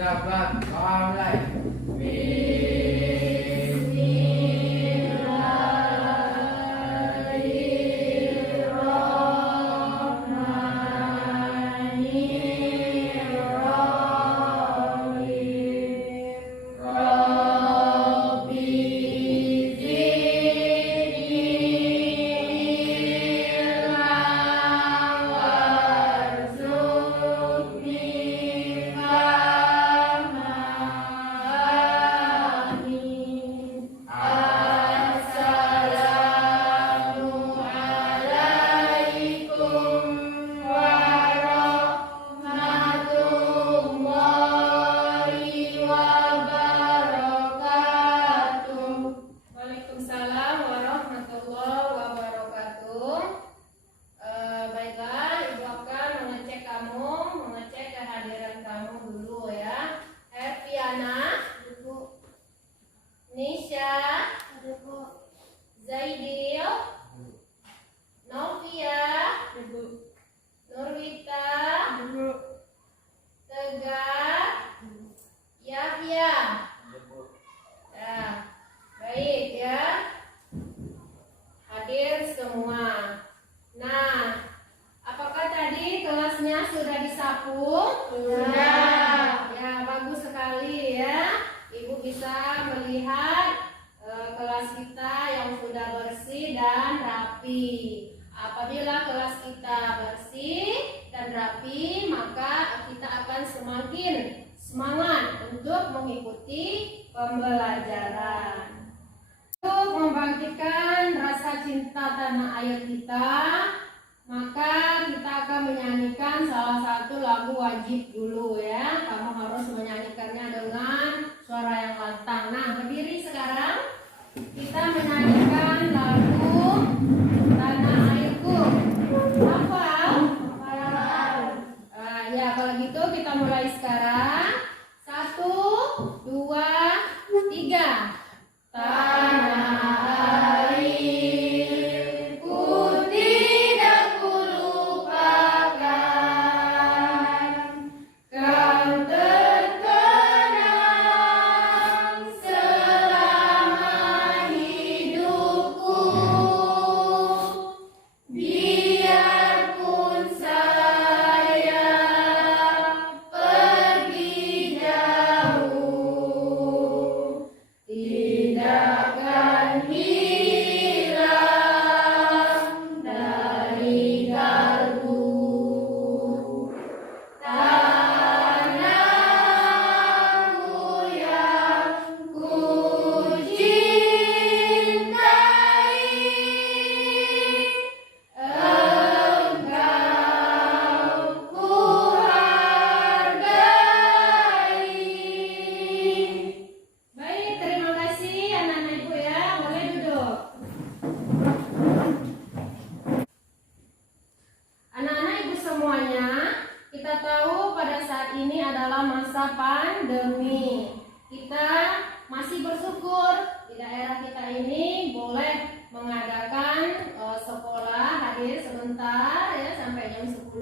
Dapat mulai. Waalaikumsalam warahmatullahi wabarakatuh. Baiklah, Ibu akan mengecek kehadiran kamu dulu ya. Herfiana, Nisha, Zaidil, Novia, Nurwita, Tegar, Yahya. Nah, baik ya. Hadir semua. Nah, apakah tadi kelasnya sudah disapu? Sudah. Ya, bagus sekali ya. Ibu bisa melihat kelas kita yang sudah bersih dan rapi. Apabila kelas kita bersih dan rapi, maka kita akan semakin semangat untuk mengikuti pembelajaran. Untuk membangkitkan rasa cinta tanah air kita, maka kita akan menyanyikan salah satu lagu wajib dulu ya. Kamu harus menyanyikannya dengan suara yang lantang. Nah, berdiri sekarang. Kita menyanyikan lagu Tanah Airku. Hafal? Ya, kalau gitu kita mulai sekarang. 1, 2, 3. Tanah airku tidak kulupakan, kan terkenang selama hidupku. Biarpun saya pergi jauh, tidak akan hilang dari kalbu. Tanahku yang ku cintai, engkau ku hargai. Baik, terima kasih anak-anak Ibu ya. Boleh duduk. Anak-anak Ibu semuanya, kita tahu pada saat ini adalah masa pandemi. Kita masih bersyukur di daerah kita ini boleh mengadakan sekolah hadir sebentar ya sampai jam 10,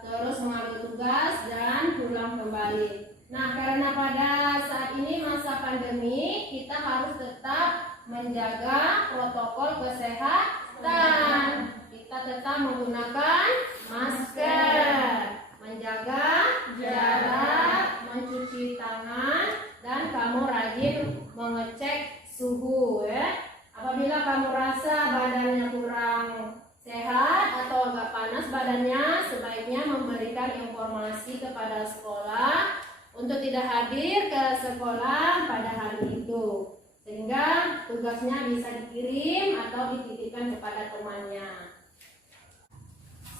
terus mengambil tugas dan pulang kembali. Nah, karena pada saat ini masa pandemi, kita harus tetap menjaga protokol kesehatan. Kita tetap menggunakan masker, menjaga jarak, mencuci tangan, dan kamu rajin mengecek suhu ya. Apabila kamu rasa badannya kurang sehat atau agak panas badannya, sebaiknya memberikan informasi kepada sekolah untuk tidak hadir ke sekolah pada hari itu, sehingga tugasnya bisa dikirim atau dititipkan kepada temannya.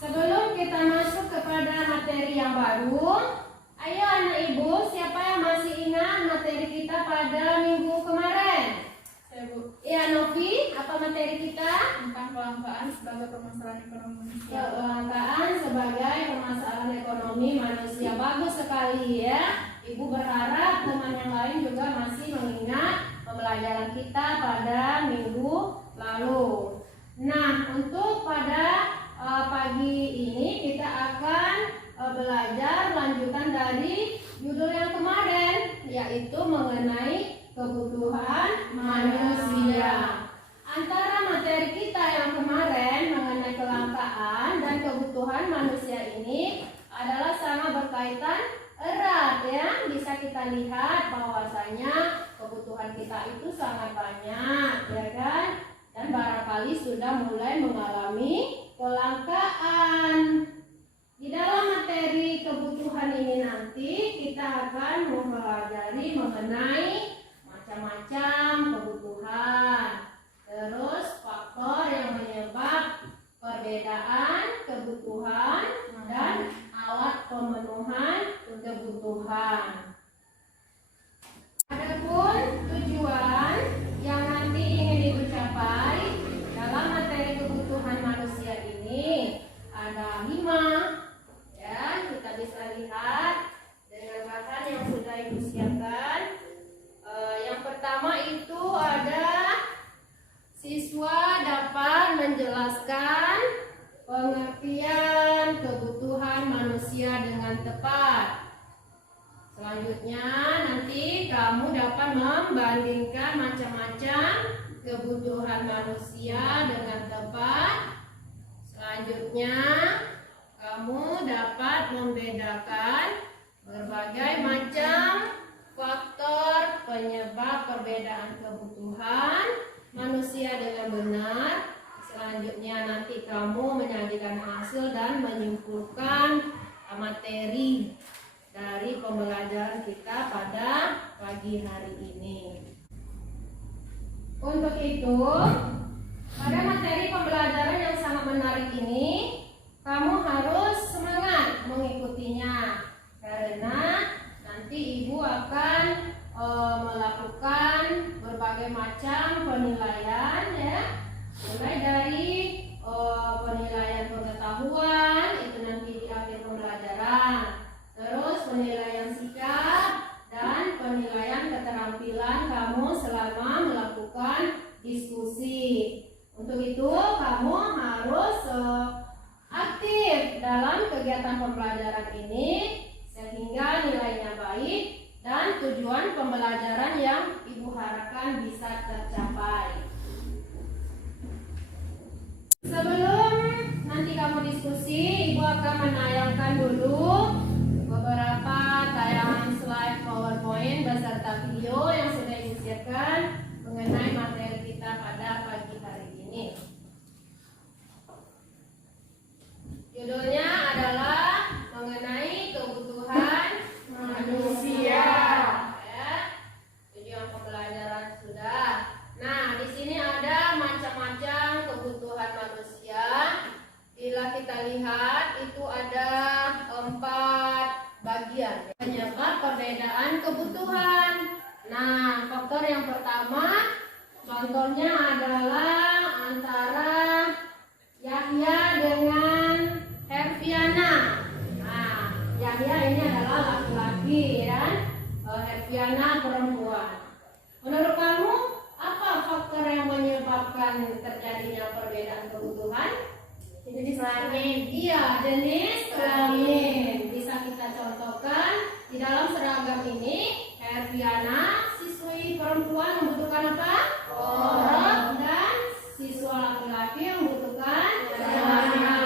Sebelum kita masuk kepada materi yang baru, ayo anak Ibu, siapa yang masih ingat materi kita pada minggu kemarin? Saya Bu, Ya, Novi, apa materi kita? tentang kelangkaan sebagai permasalahan ekonomi manusia. Kelangkaan sebagai permasalahan ekonomi manusia. Bagus sekali ya. Ibu berharap teman yang lain juga masih mengingat pembelajaran kita pada minggu lalu. Nah, untuk pada pagi ini kita akan belajar lanjutan dari yaitu mengenai kebutuhan manusia. Antara materi kita yang kemarin mengenai kelangkaan dan kebutuhan manusia ini adalah sangat berkaitan erat ya. Bisa kita lihat bahwasanya kebutuhan kita itu sangat banyak ya kan, dan barangkali sudah mulai mengalami kelangkaan. Di dalam materi kebutuhan ini nanti kita akan mempelajari mengenai macam-macam kebutuhan, terus faktor yang menyebab perbedaan kebutuhan dan alat pemenuhan kebutuhan. Adapun tujuan yang nanti ingin dicapai dalam materi kebutuhan manusia ini ada 5. Ya, kita bisa lihat dengan bahan yang sudah Ibu siapkan. Yang pertama itu ada siswa dapat menjelaskan pengertian kebutuhan manusia dengan tepat. Selanjutnya nanti kamu dapat membandingkan macam-macam kebutuhan manusia dengan tepat. Selanjutnya kamu dapat membedakan berbagai macam faktor penyebab perbedaan kebutuhan manusia dengan benar. Selanjutnya nanti kamu menyajikan hasil dan menyimpulkan materi dari pembelajaran kita pada pagi hari ini. Untuk itu, pada materi pembelajaran yang sangat menarik ini, kamu harus semangat mengikutinya, karena nanti Ibu akan melakukan berbagai macam penilaian ya, mulai dari penilaian pengetahuan itu nanti di akhir pembelajaran, terus penilaian sikap dan penilaian keterampilan kamu selama melakukan diskusi. Untuk itu kamu harus aktif dalam kegiatan pembelajaran ini sehingga nilainya baik dan tujuan pembelajaran yang Ibu harapkan bisa tercapai. Sebelum nanti kamu diskusi, Ibu akan menayangkan dulu beberapa tayangan slide PowerPoint beserta video yang sudah Ibu siapkan mengenai materi kita pada pagi hari ini. Judulnya adalah mengenai kebutuhan manusia. Ya, tujuan pembelajaran sudah. Nah, di sini ada macam-macam kebutuhan manusia. Bila kita lihat itu ada 4 bagian penyebab perbedaan kebutuhan. Nah, faktor yang pertama contohnya adalah antara Yahya dengan Herfiana. Nah, Yahya ini adalah laki-laki dan Herfiana perempuan. Menurut kamu apa faktor yang menyebabkan terjadinya perbedaan kebutuhan? Jenis kelamin. Iya, jenis kelamin. Bisa kita contohkan di dalam seragam ini. Herfiana, siswi perempuan membutuhkan apa? Rok, dan siswa laki-laki membutuhkan celana.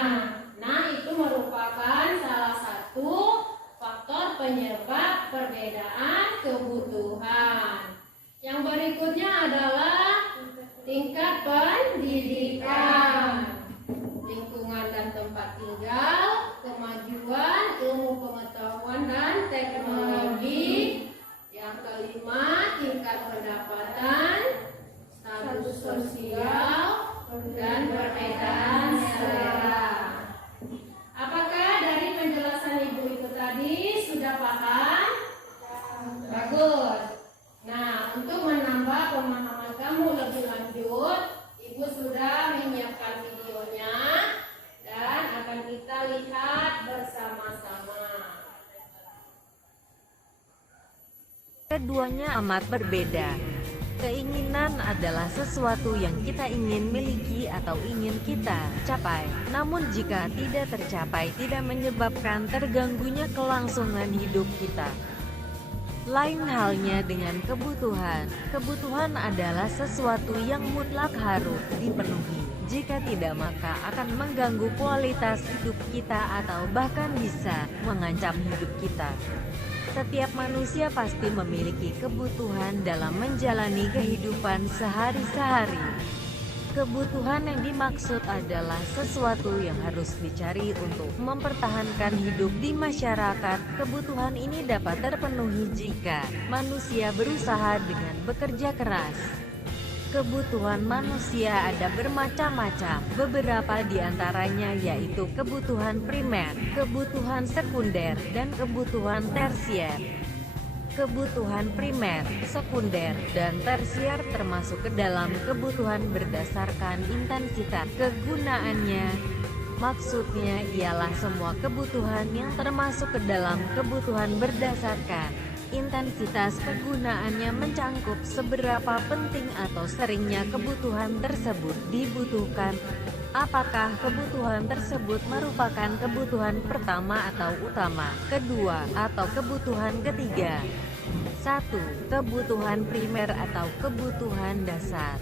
Nah, itu merupakan salah satu faktor penyebab perbedaan kebutuhan. Yang berikutnya adalah tingkat pendidikan, lingkungan dan tempat tinggal, kemajuan ilmu pengetahuan dan teknologi. Yang kelima, tingkat pendapatan, status sosial, dan perbedaan selera. Apakah dari penjelasan Ibu itu tadi sudah paham? Bagus. Nah, untuk menambah pemahaman kamu lebih lanjut, Ibu sudah menyiapkan videonya dan akan kita lihat bersama-sama. Keduanya amat berbeda. Keinginan adalah sesuatu yang kita ingin miliki atau ingin kita capai. Namun jika tidak tercapai, tidak menyebabkan terganggunya kelangsungan hidup kita. Lain halnya dengan kebutuhan. Kebutuhan adalah sesuatu yang mutlak harus dipenuhi. Jika tidak, maka akan mengganggu kualitas hidup kita atau bahkan bisa mengancam hidup kita. Setiap manusia pasti memiliki kebutuhan dalam menjalani kehidupan sehari-hari. Kebutuhan yang dimaksud adalah sesuatu yang harus dicari untuk mempertahankan hidup di masyarakat. Kebutuhan ini dapat terpenuhi jika manusia berusaha dengan bekerja keras. Kebutuhan manusia ada bermacam-macam. Beberapa di antaranya yaitu kebutuhan primer, kebutuhan sekunder, dan kebutuhan tersier. Kebutuhan primer, sekunder, dan tersier termasuk ke dalam kebutuhan berdasarkan intensitas kegunaannya. Maksudnya ialah semua kebutuhan yang termasuk ke dalam kebutuhan berdasarkan intensitas kegunaannya mencangkup seberapa penting atau seringnya kebutuhan tersebut dibutuhkan. Apakah kebutuhan tersebut merupakan kebutuhan pertama atau utama, kedua, atau kebutuhan ketiga? 1. Kebutuhan primer atau kebutuhan dasar.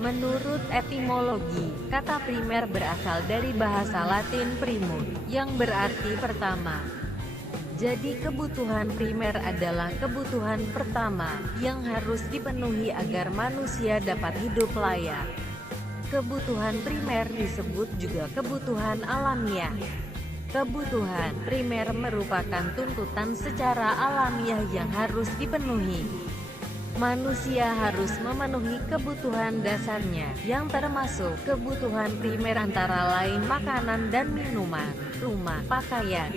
Menurut etimologi, kata primer berasal dari bahasa Latin primus, yang berarti pertama. Jadi kebutuhan primer adalah kebutuhan pertama yang harus dipenuhi agar manusia dapat hidup layak. Kebutuhan primer disebut juga kebutuhan alamiah. Kebutuhan primer merupakan tuntutan secara alamiah yang harus dipenuhi. Manusia harus memenuhi kebutuhan dasarnya, yang termasuk kebutuhan primer antara lain makanan dan minuman, rumah, pakaian.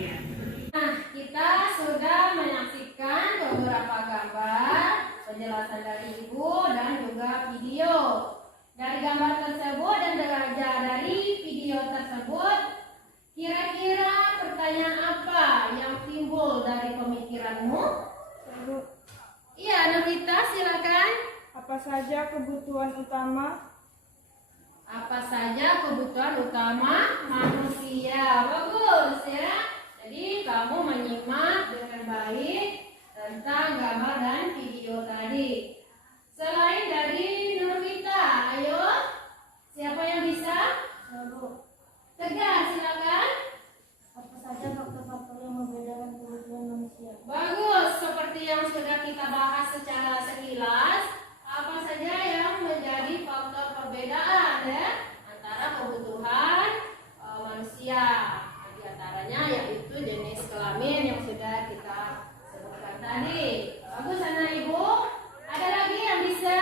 Nah, kita sudah menyaksikan beberapa gambar, penjelasan dari Ibu dan juga video. Dari gambar tersebut dan dari video tersebut, kira-kira pertanyaan apa yang timbul dari pemikiranmu? Iya, Nurita, silakan. Apa saja kebutuhan utama? Apa saja kebutuhan utama manusia? Bagus ya. Jadi kamu menyimak dengan baik tentang gambar dan video tadi. Selain dari Nurita, ayo, siapa yang bisa? Tegas, silakan. Apa saja faktor-faktor yang membedakan kebutuhan manusia? Bagus, seperti yang sudah kita bahas secara sekilas, apa saja yang menjadi faktor perbedaan ya antara kebutuhan manusia. Di antaranya yaitu jenis kelamin yang sudah kita sebutkan tadi. Bagus anak ibu. Ada lagi yang bisa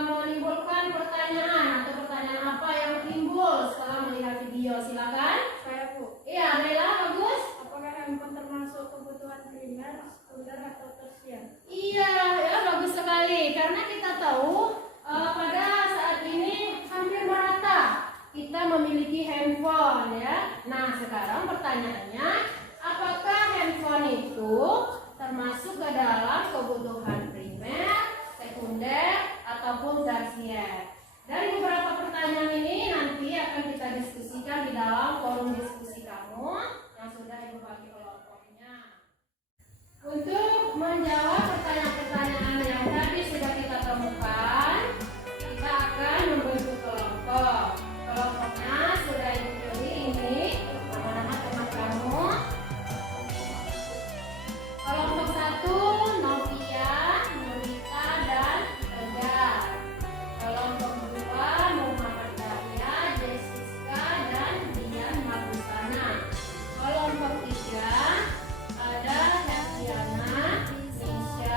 menimbulkan pertanyaan atau pertanyaan apa yang timbul setelah melihat video? Silakan. Saya, Bu. Iya, Nela, bagus. Apakah handphone termasuk kebutuhan primer, sekunder, atau tersier? Iya, ya bagus sekali. Karena kita tahu pada saat ini hampir merata kita memiliki handphone ya. Nah, sekarang pertanyaannya, apakah handphone itu termasuk ke dalam kebutuhan primer, sekunder, ataupun tersier? Dari beberapa pertanyaan ini nanti akan kita diskusikan di dalam forum diskusi kamu yang sudah Ibu bagi kelompoknya. Untuk menjawab pertanyaan-pertanyaan yang tadi sudah kita temukan, kita akan membentuk kelompok. Kelompoknya sudah Ibu pilih ini, nama-nama teman kamu. Kelompok 1, Novia, Nurita, dan Tegar. Kelompok 2, Muhammad Dahlia, Jessica, dan Dian Mabusana. Kelompok 3, ada Hetiana, Nisha,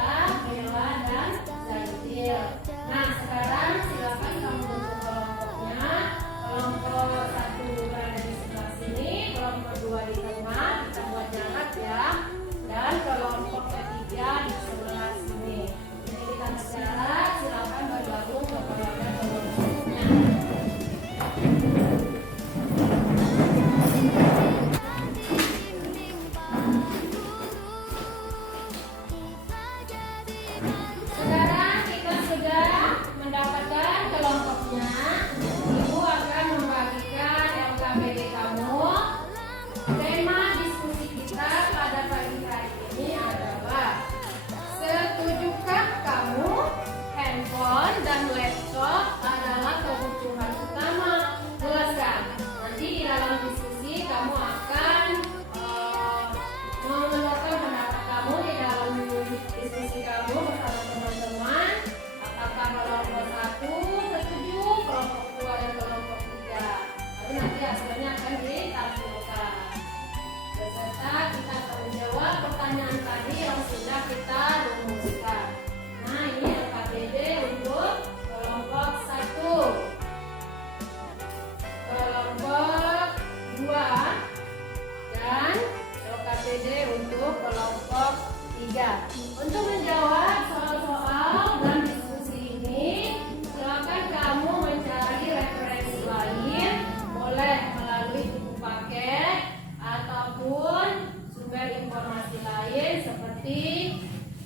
Ya, untuk menjawab soal-soal dan diskusi ini, silakan kamu mencari referensi lain, boleh melalui buku paket ataupun sumber informasi lain seperti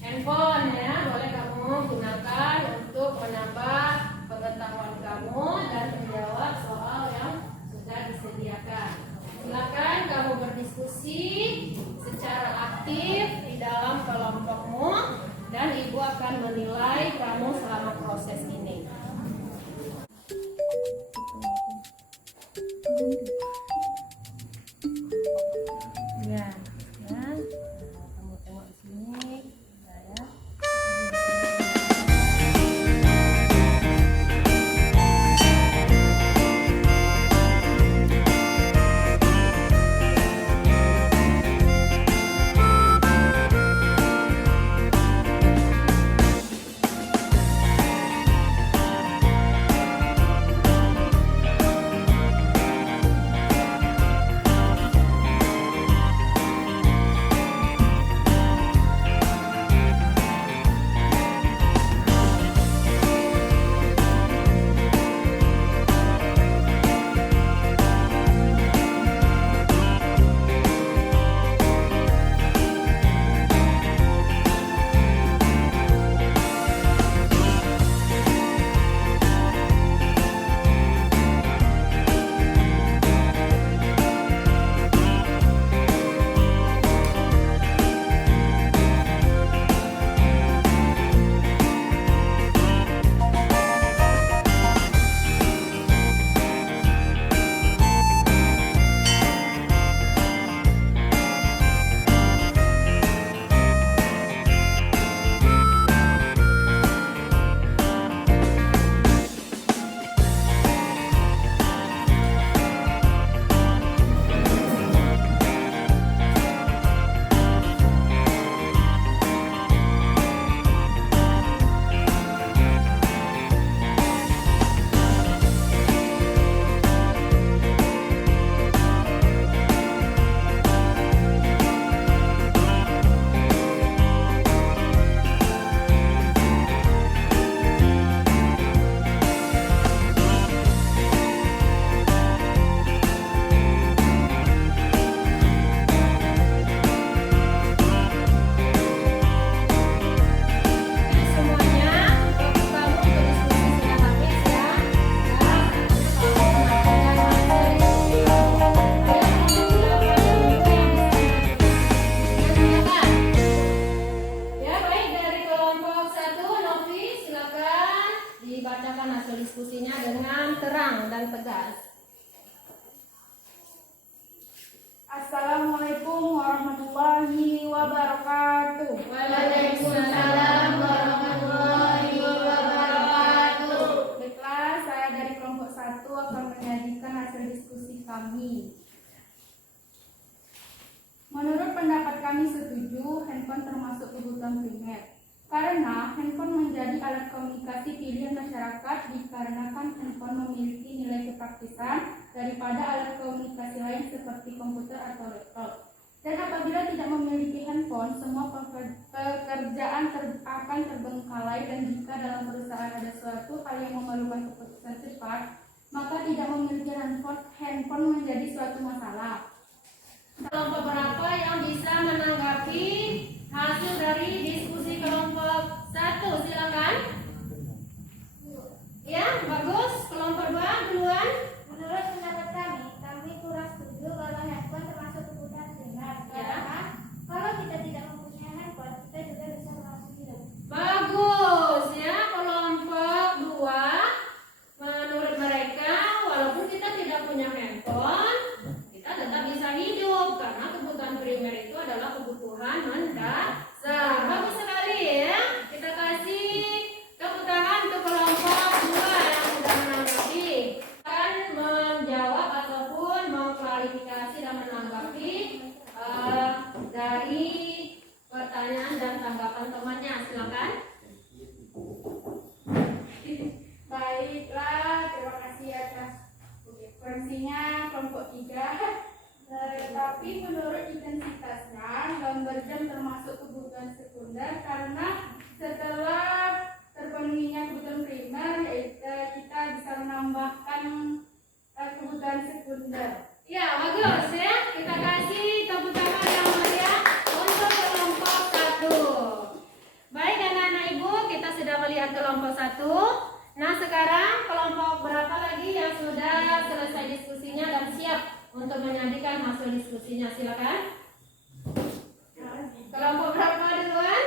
handphone ya, boleh kamu gunakan untuk menambah pengetahuan kamu dan menjawab soal yang sudah disediakan. Silakan kamu berdiskusi secara aktif di dalam kelompokmu dan ibu akan menilai kamu selama proses ini. Ya, kamu tengok di sini, ya. Diskusinya dengan terang dan tegas. Assalamualaikum warahmatullahi wabarakatuh. Waalaikumsalam warahmatullahi wabarakatuh. Baiklah, saya dari kelompok 1 akan menyajikan hasil diskusi kami. Menurut pendapat kami setuju, handphone termasuk kebutuhan primer. Karena handphone menjadi alat komunikasi pilihan masyarakat dikarenakan handphone memiliki nilai kepraktisan daripada alat komunikasi lain seperti komputer atau laptop. Dan apabila tidak memiliki handphone, semua pekerjaan akan terbengkalai dan jika dalam perusahaan ada suatu hal yang memerlukan keputusan cepat, maka tidak memiliki handphone menjadi suatu masalah. Kelompok berapa yang bisa menanggapi hasil dari diskusi kelompok 1? Silakan. Ya, bagus. Kelompok 2 duluan. Menurut pendapat kami kurang setuju kalau handphone termasuk kebutuhan primer. Karena kalau kita tidak mempunyai handphone, kita juga bisa langsung hidup. Bagus ya, kelompok 2. Menurut mereka, walaupun kita tidak punya handphone, kita tetap bisa hidup karena kebutuhan primer itu adalah kebutuhan mendasar. Bagus sekali ya. Kita kasih tepuk tangan untuk kelompok 2 yang sudah menanggapi. Akan menjawab ataupun mengklarifikasi dan menanggapi dari pertanyaan dan tanggapan temannya. Silakan. Baiklah, terima kasih atas referensinya kelompok 3. Tapi menurut intensitasnya, gambar jam termasuk kebutuhan sekunder sekunder karena setelah terpenuhinya kebutuhan primer kita bisa menambahkan kebutuhan sekunder. Ya, bagus ya. Kita kasih tepuk tangan yang meriah untuk kelompok 1. Baik anak-anak ibu, kita sudah melihat kelompok 1. Nah sekarang kelompok berapa lagi yang sudah selesai diskusinya dan siap untuk menyajikan hasil diskusinya? Silakan. Kelompok berapa duluan?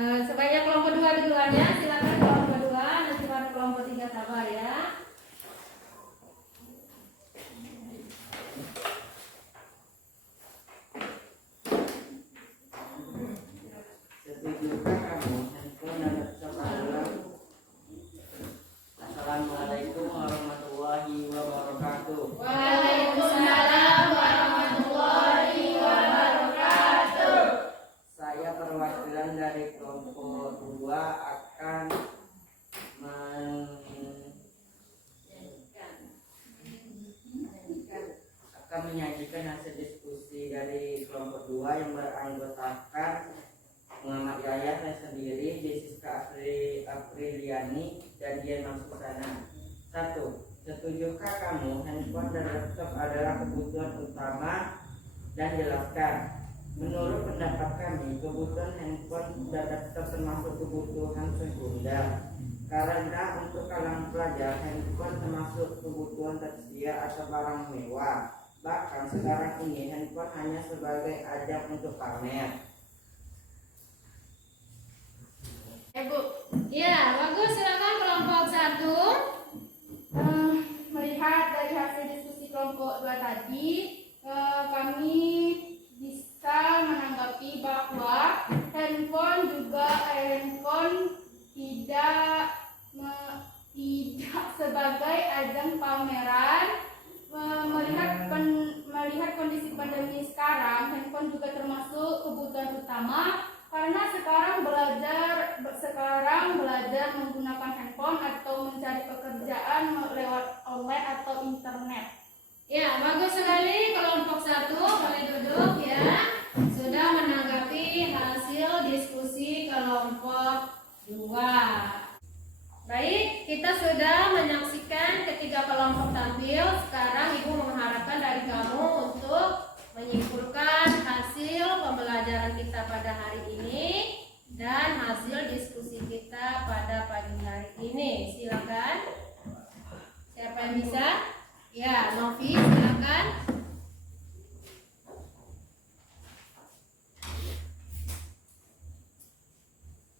Sebaiknya kelompok 2 duluan ya. Silakan kelompok 2, nanti baru kelompok 3 sabar ya. Setujukah kamu handphone dan laptop adalah? Assalamualaikum warahmatullahi wabarakatuh. Waalaikumsalam warahmatullahi wabarakatuh. Saya perwakilan dari kelompok 2 akan menyajikan hasil diskusi dari kelompok 2 yang beranggotakan Muhammad Yahya, saya sendiri, Jessica Apriliani, dan Dian Maksudana. 1. Setujukah kamu handphone dan laptop adalah kebutuhan utama? Dan jelaskan. Menurut pendapat kami, kebutuhan handphone dan laptop termasuk kebutuhan sekunder. Karena untuk kalangan pelajar, handphone termasuk kebutuhan tersier atau barang mewah. Bahkan sekarang ini handphone hanya sebagai ajang untuk pamer. Ibu, ya bagus. Silakan kelompok 1. Melihat dari hasil diskusi kelompok 2 tadi, kami bisa menanggapi bahwa handphone tidak sebagai ajang pameran. Melihat kondisi pandemi sekarang, handphone juga termasuk kebutuhan utama karena sekarang belajar menggunakan handphone atau mencari pekerjaan lewat online atau internet. Ya, bagus sekali kelompok 1. Boleh duduk ya. Sudah menanggapi hasil diskusi kelompok 2. Baik, kita sudah menyaksikan ketiga kelompok tampil. Sekarang Ibu mengharapkan dari kamu untuk menyimpulkan hasil pembelajaran kita pada hari ini dan hasil diskusi kita pada pagi hari ini. Silakan. Siapa yang bisa? Ya, Novi, silakan.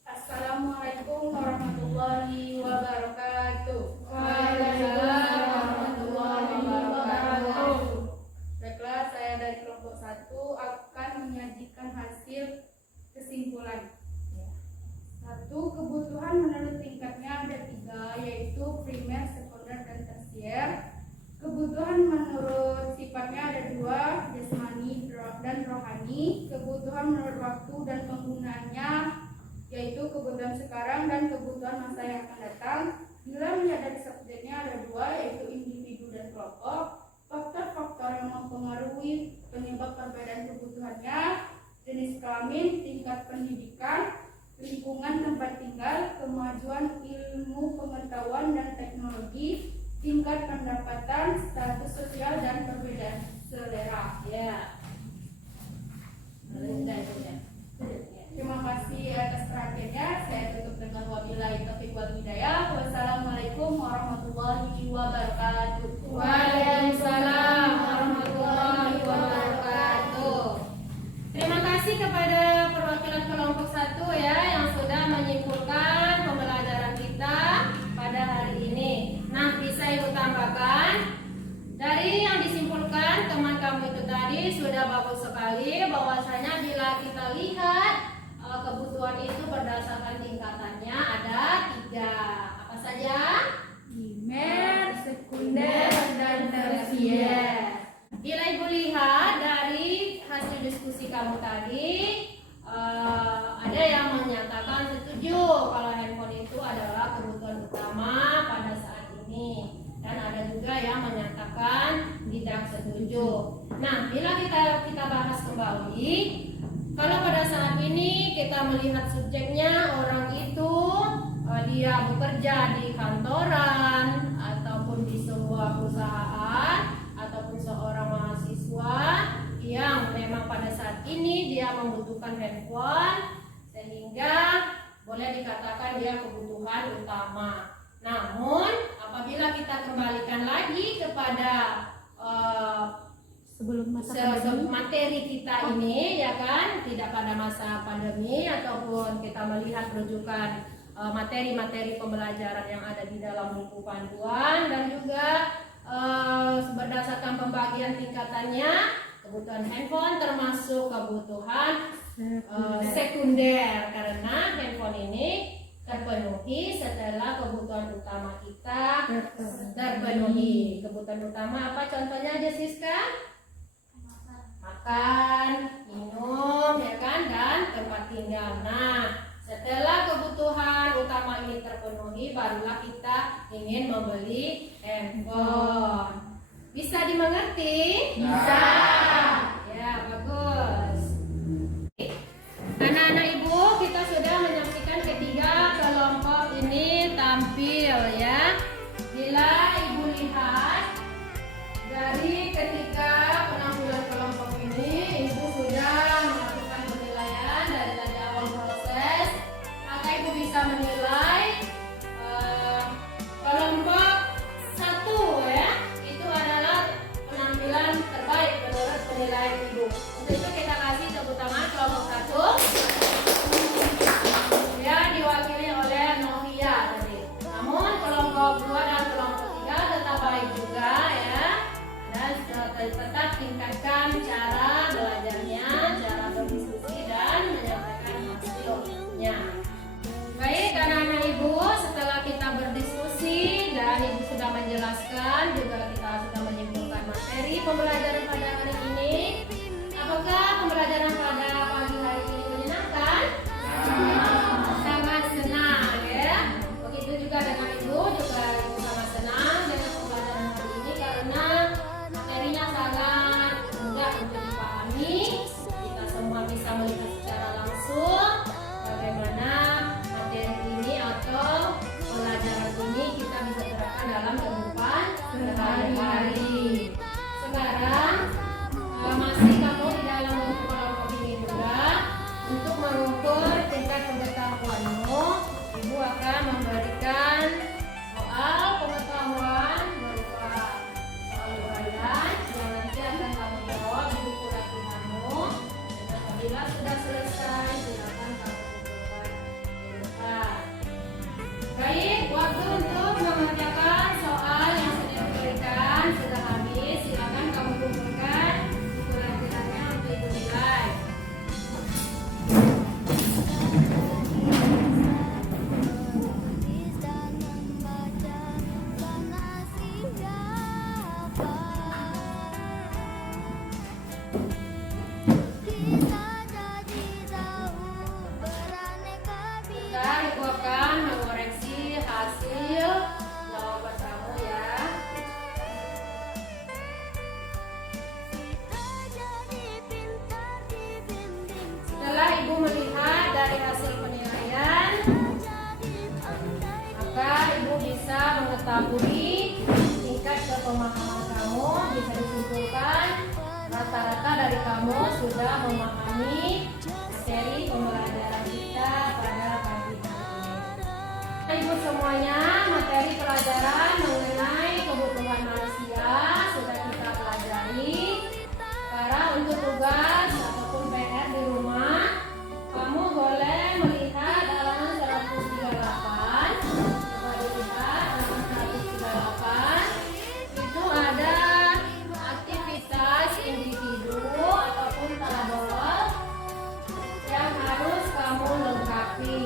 Assalamualaikum warahmatullahi wabarakatuh. Waalaikumsalam warahmatullahi wabarakatuh. Baiklah, saya dari kelompok 1 akan menyajikan hasil kesimpulan. 1. Kebutuhan menurut tingkatnya ada 3, yaitu primer, sekunder, dan tersier. Kebutuhan menurut sifatnya ada 2, jasmani dan rohani. Kebutuhan menurut waktu dan penggunaannya yaitu kebutuhan sekarang dan kebutuhan masa yang akan datang. Bila melihat dari subjeknya ada 2, yaitu individu dan kelompok. Faktor-faktor yang mempengaruhi penyebab perbedaan kebutuhannya: jenis kelamin, tingkat pendidikan, lingkungan tempat tinggal, kemajuan ilmu pengetahuan dan teknologi, tingkat pendapatan, status sosial, dan perbedaan selera. Ya. Terima kasih atas perhatiannya. Saya tutup dengan wabillahi taufiq wal hidayah. Wassalamualaikum warahmatullahi wabarakatuh. Waalaikumsalam warahmatullahi wabarakatuh. Terima kasih kepada perwakilan kelompok 1 ya yang sudah menyimpulkan pembelajaran kita pada hari ini. Nah, bisa Ibu tambahkan dari yang disimpulkan teman kamu itu tadi sudah bagus sekali bahwasanya bila kita lihat melihat subjeknya, orang itu dia bekerja di kantoran ataupun di sebuah perusahaan ataupun seorang mahasiswa yang memang pada saat ini dia membutuhkan handphone, sehingga boleh dikatakan dia kebutuhan utama. Namun apabila kita kembalikan lagi kepada Sebelum materi kita ini, ya kan, tidak pada masa pandemi ataupun kita melihat rujukan materi-materi pembelajaran yang ada di dalam buku panduan, dan juga berdasarkan pembagian tingkatannya, kebutuhan handphone termasuk kebutuhan sekunder, karena handphone ini terpenuhi setelah kebutuhan utama kita terpenuhi. Kebutuhan utama apa contohnya aja, Siska? Makan, minum, ya kan, dan tempat tinggal. Nah, setelah kebutuhan utama ini terpenuhi, barulah kita ingin membeli handphone. Bisa dimengerti? Bisa. Ya, bagus. Anak-anak ibu, kita sudah menyaksikan ketiga kelompok ini tampil, ya. Bila ibu lihat dari ketiga penampilan kelompok ini, ibu sudah melakukan penilaian dari tadi awal proses, maka ibu bisa menilai kelompok satu, ya, itu adalah penampilan terbaik menurut penilaian ibu. Untuk itu kita kasih tepuk tangan kelompok satu, ya, diwakili oleh Novia tadi. Namun kelompok dua dan kelompok tiga tetap baik juga, ya, dan tetap tingkatkan cara belajarnya, cara berdiskusi dan menyampaikan hasilnya. Baik anak-anak ibu, setelah kita berdiskusi dan ibu sudah menjelaskan, juga kita sudah menyimpulkan materi pembelajaran pada hari ini. Apakah pembelajaran pada pagi hari ini menyenangkan? Sangat senang, ya. Begitu juga dengan ibu, juga ibu sangat senang dengan pembelajaran hari ini karena materinya sangat mudah untuk dipahami. Kita semua bisa melihat secara langsung bagaimana materi ini atau pelajaran ini kita bisa terapkan dalam kehidupan sehari-hari. Sekarang masih kamu di dalam kelompok ini juga, untuk mengukur tingkat pengetahuanmu, ibu akan memberikan soal pengetahuan berupa soal uraian yang nanti akan kamu jawab di buku latihanmu. Dan apabila sudah selesai, silakan kamu kumpulkan di depan. Baik, waktu untuk mengerjakan soal yang sudah diberikan sudah habis. Silakan kamu kumpulkan buku latihannya untuk ibu nilai. Sekarang ibu akan mengoreksi hasil jawaban kamu, ya. Setelah ibu melihat dari hasil penilaian, maka ibu bisa mengetahui tingkat kepemahaman kamu. Bisa disimpulkan rata-rata dari kamu sudah memahami materi pembelajaran kita pada pagi hari ini. Ibu semuanya, materi pelajaran mengenai kebutuhan manusia sudah kita pelajari. Sekarang untuk tugas ataupun PR di rumah, kamu boleh melihat halaman 138. Coba dilihat halaman 138. Itu ada aktivitas individu ataupun tabel yang harus kamu lengkapi.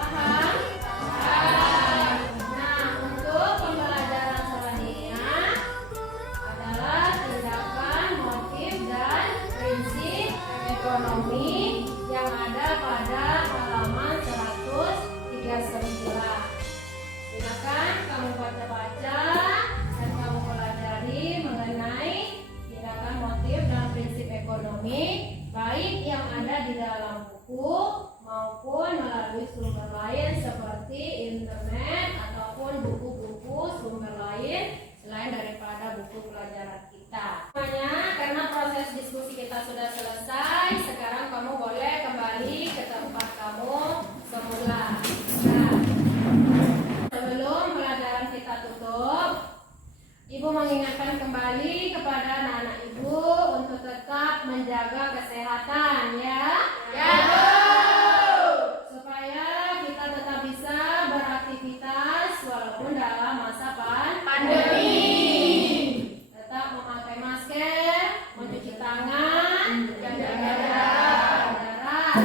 Paham? Paham. Nah, untuk pembelajaran selanjutnya adalah tindakan, motif, dan prinsip ekonomi yang ada pada halaman 139. Silakan kamu baca-baca dan kamu pelajari mengenai tindakan, motif, dan prinsip ekonomi, baik yang ada di dalam buku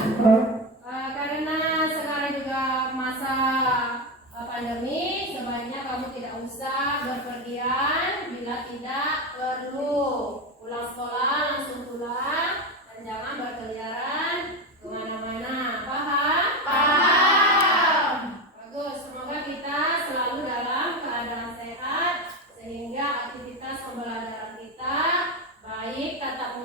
Karena sekarang juga masa pandemi, sebaiknya kamu tidak usah berpergian bila tidak perlu. Pulang sekolah langsung pulang dan jangan berkeliaran kemana-mana. Paham? Paham. Bagus. Semoga kita selalu dalam keadaan sehat sehingga aktivitas pembelajaran kita baik tatap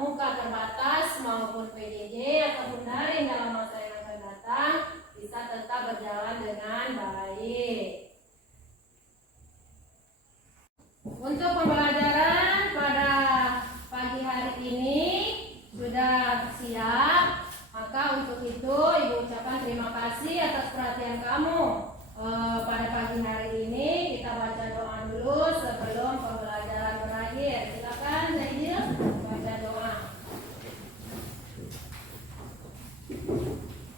muka terbatas maupun PJJ ataupun daring dalam masa yang akan datang bisa tetap berjalan dengan baik. Untuk pembelajaran pada pagi hari ini sudah siap, maka untuk itu Ibu ucapkan terima kasih atas perhatian kamu. Pada pagi hari ini kita baca doa dulu sebelum pembelajaran berakhir. Silakan Zaidil baca doa.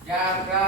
Jaga